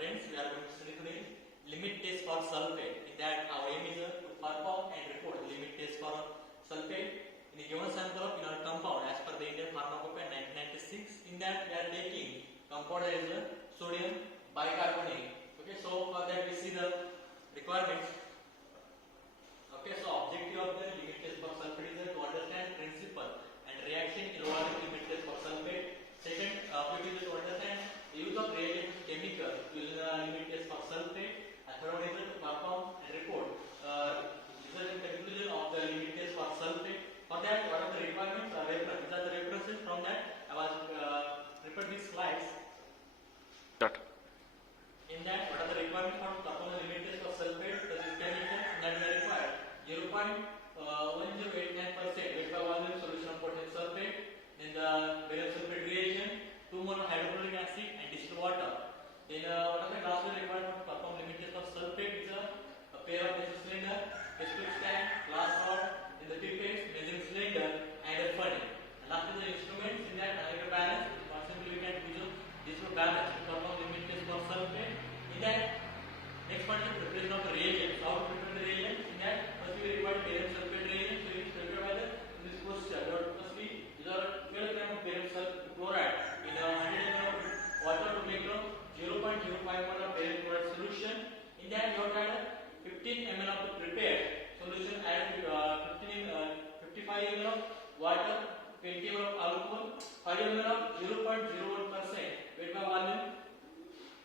friends, we are going to study today limit test for sulfate. In that, our aim is to perform and report the limit test for sulfate in a given sample of inorganic compound as per the Indian Pharmacopoeia 1996. In that, we are taking compound that is sodium bicarbonate. Okay, so for that we see the requirements. Okay, so objective of the limit test for sulfate is to understand principle and reaction involving limit test for sulfate. Second, objective is to understand the use of reagent chemical using the limit test for sulfate. And third one is to perform and report result and conclusion of the limit test for sulfate. For that, what are the requirements? Reference. These are the references. From that, I was prepared these slides. In that, what are the requirements for perform the limit test of sulfate? The chemicals that we are required 0.1089% weight by volume solution of potassium sulfate. Then the barium sulfate reagent, 2 mole hydrochloric acid and distilled water. Then what are the last required for perform limit test of sulfate? Is a pair of measuring cylinder, test tube stand, glass rod, then the pipettes, measuring cylinder, and a funnel. And last is the instruments. In that, analytical balance. For example, we can use this balance to perform limit test for sulfate. In that, next one is preparation of the reagents. How to prepare the reagents? In that, first we require barium sulfate reagent. So it is prepared by this procedure. Firstly, these are 12 grams of barium sulfate chloride in 100 ml of water to make a 0.05 mol of barium chloride solution. In that, you have to add 15 ml of the prepared solution, add 55 ml of water, 20 ml of alcohol, 5 ml of 0.01% weight by volume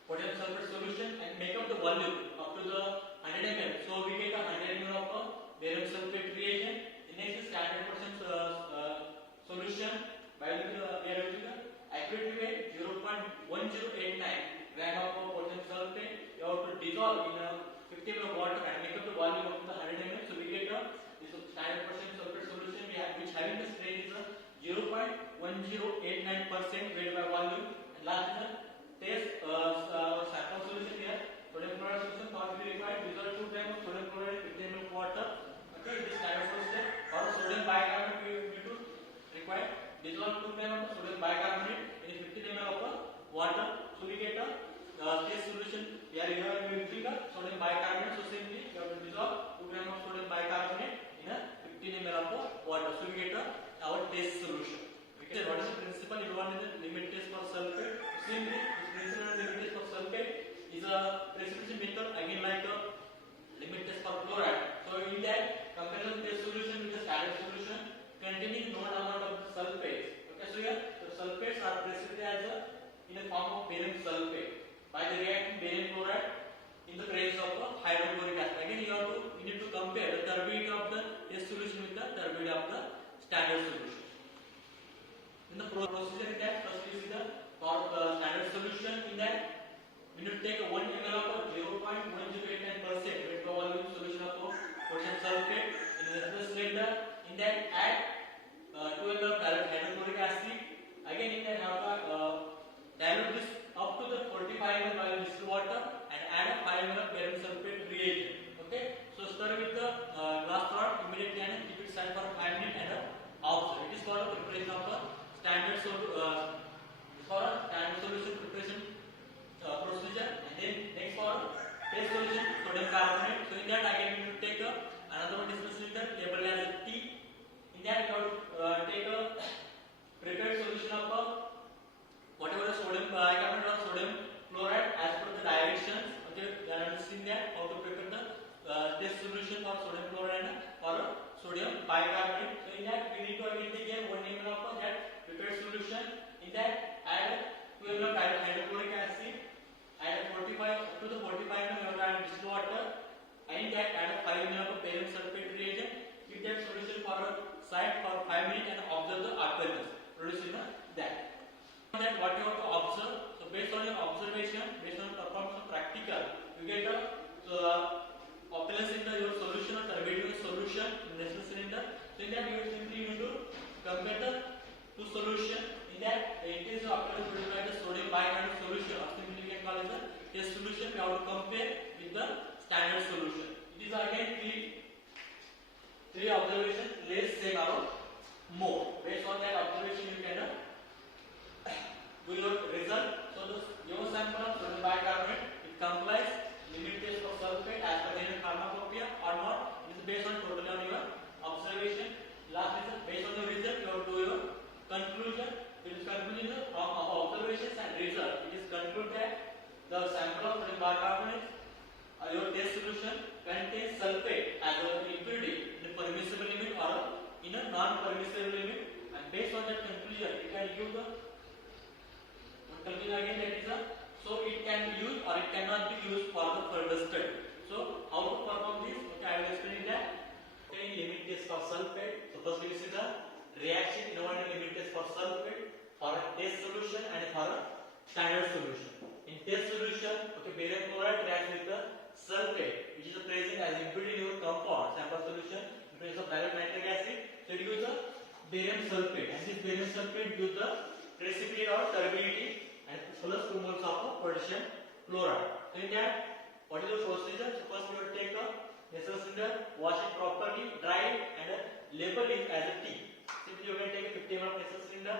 potassium sulfate solution, and make up the volume up to the 100 ml. So we get a 100 ml of barium sulfate reagent. The next is standard percent solution. By we are using the accurate weight 0.1089 gram of potassium sulfate. You have to dissolve in 50 ml of water and make up the volume of the 100 ml. So we get this standard percent sulfate solution which having the strength is 0.1089% weight by volume. And last is the test sample solution here. Sodium chloride solution for we required dissolve 2 grams of sodium chloride in 50 ml of water. Okay, this standard process. For sodium bicarbonate we need to require dissolve 2 grams of sodium bicarbonate in 50 ml of water. So we get a test solution. Here we are using the sodium bicarbonate. So simply you have to dissolve 2 grams of sodium bicarbonate in 15 ml of water. So we get our test solution. Okay, what is the principle involved in the limit test for sulfate? Simply, this principle of limit test for sulfate is a precipitation method again like a limit test for chloride. So in that, comparison test solution with the standard solution containing known amount of sulfates. Okay, so here the sulfates are precipitated as in the form of barium sulfate by the reacting barium chloride in the presence of hydrochloric acid. Again, you need to compare the turbidity of the test solution with the turbidity of the standard solution. In the procedure in that, first we see the standard solution. In that, we need to take a 1 ml of 0.1089% weight by volume solution of potassium sulfate in the cylinder. In that, add 2 ml of hydrochloric acid. Again, in that, dilute this up to the 45 ml by distilled water and add a 5 ml of barium sulfate reagent. Okay, so stir with the glass rod immediately and keep it aside for 5 minutes and observe. It is for the preparation of the standard solution preparation procedure. And then next for test solution sodium carbonate. So in that again we will take another one discussed with the labeled as a T. In that we have to take a prepared solution of whatever the sodium bicarbonate or sodium chloride as per the directions. Okay, we are understanding that how to prepare the test solution for sodium chloride or sodium bicarbonate. So in that we need to again take 1 ml of that prepared solution. In that add 2 ml of hydrochloric acid, add 45 up to the 45 ml of distilled water, and in that add 5 ml of barium sulfate reagent. Keep that solution for a side for 5 minutes and observe the occurrence produced in that. That what you have to observe. So based on your observation, based on performance of practical, you get a occurrence in your solution or turbidity solution in the cylinder. So in that you simply need to compare the two solution. In that, in case of occurrence produced by the sodium bicarbonate solution, or simply we can call it the test solution, we have to compare with the standard solution. It is again three observations, less, same or more. Based on that observation, you can do your result. So the your sample of sodium bicarbonate, if it complies limit test for sulfate as per the pharmacopoeia or not. It is based on totally on your observation. Last is based on the result you have to do your conclusion. It is conclusion from observations and result. It is conclude that the sample of bicarbonate your test solution contains sulfate as an impurity in a permissible limit or in a non-permissible limit, and based on that conclusion, it can give the conclusion again, that is a so it can be used or it cannot be used for the further study. So how to perform this? Okay, I will explain that. Okay, limit test for sulfate. So first we see the reaction involved in limit test for sulfate for a test solution and for a standard solution. In test solution, okay, barium chloride reacts with the sulfate, which is present as impurity in your compound sample solution in presence of dilute nitric acid. So it gives a barium sulfate, and this barium sulfate gives the precipitate or turbidity and plus 2 moles of potassium chloride. So in that, what is the procedure? So first we will take a vessel cylinder, wash it properly, dry it, and label it as a T. Simply you can take a 50 ml vessel cylinder.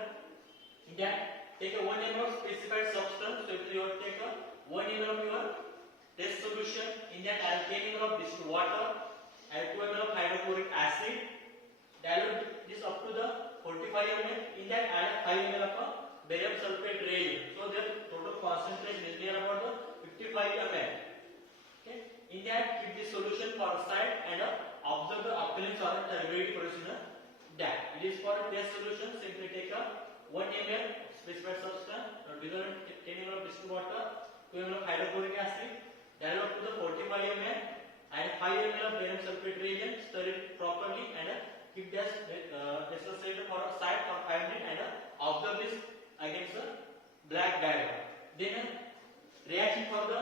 In that, take a 1 ml of specified substance. So if you will take a 1 ml of your test solution. In that, add 10 ml of distilled water, add 2 ml of hydrochloric acid, dilute this up to the 45 ml. In that, add 5 ml of barium sulfate reagent. So their total concentration is near about the 55 ml. Okay. In that, keep this solution for side and observe the appearance or the turbidity produced in that. It is for test solution. Simply take a 1 ml specified substance, dissolve 10 ml of distilled water, 2 ml of hydrochloric acid, dilute up to the 45 ml, and 5 ml of barium sulfate reagent. Stir it properly and keep this vessel cylinder for a side for 5 minutes and observe this against the black diagram. Then reaction for the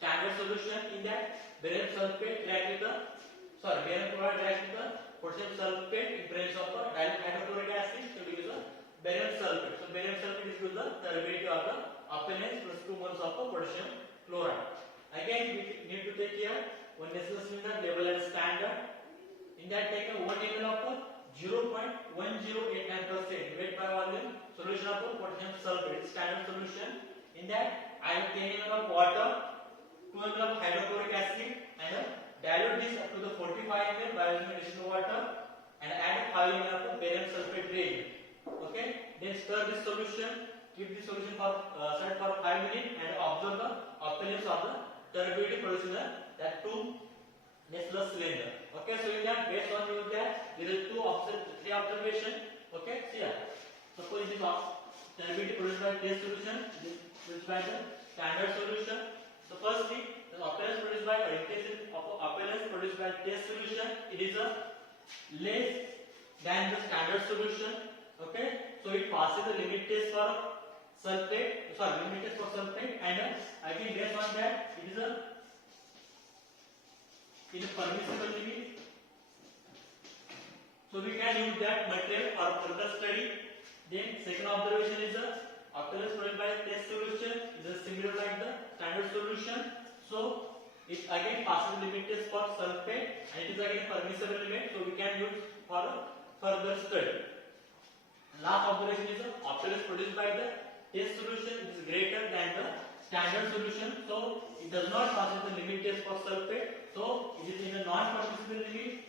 standard solution. In that, barium sulfate react with the barium chloride reacts with the potassium sulfate in presence of the dilute hydrochloric acid. So it gives a barium sulfate. So barium sulfate is gives the turbidity or the appearance plus 2 moles of potassium chloride. Again, we need to take here one vessel cylinder label as standard. In that, take a 1 ml of 0.1089% weight by volume solution of potassium sulfate, standard solution. In that, add 10 ml of water, 2 ml of hydrochloric acid, and dilute this up to the 45 ml by using additional water, and add 5 ml of barium sulfate reagent. Okay, then stir this solution. Keep the solution for set for 5 minutes and observe the appearance of the turbidity produced in that 2 vessel cylinder. Okay, so in that, based on that, there is three observation. Okay, see here. Suppose this turbidity produced by test solution, this produced by the standard solution. So firstly, the appearance produced by appearance produced by test solution, it is a less than the standard solution. Okay, so it passes the limit test for sulfate, limit test for sulfate, and again based on that, it is in a permissible limit. So we can use that material for further study. Then second observation is the appearance produced by test solution is similar like the standard solution. So it again passes the limit test for sulfate, and it is again permissible limit. So we can use for further study. Last observation is the appearance produced by the test solution is greater than the standard solution. So it does not pass the limit test for sulfate. So it is in a non-permissible limit,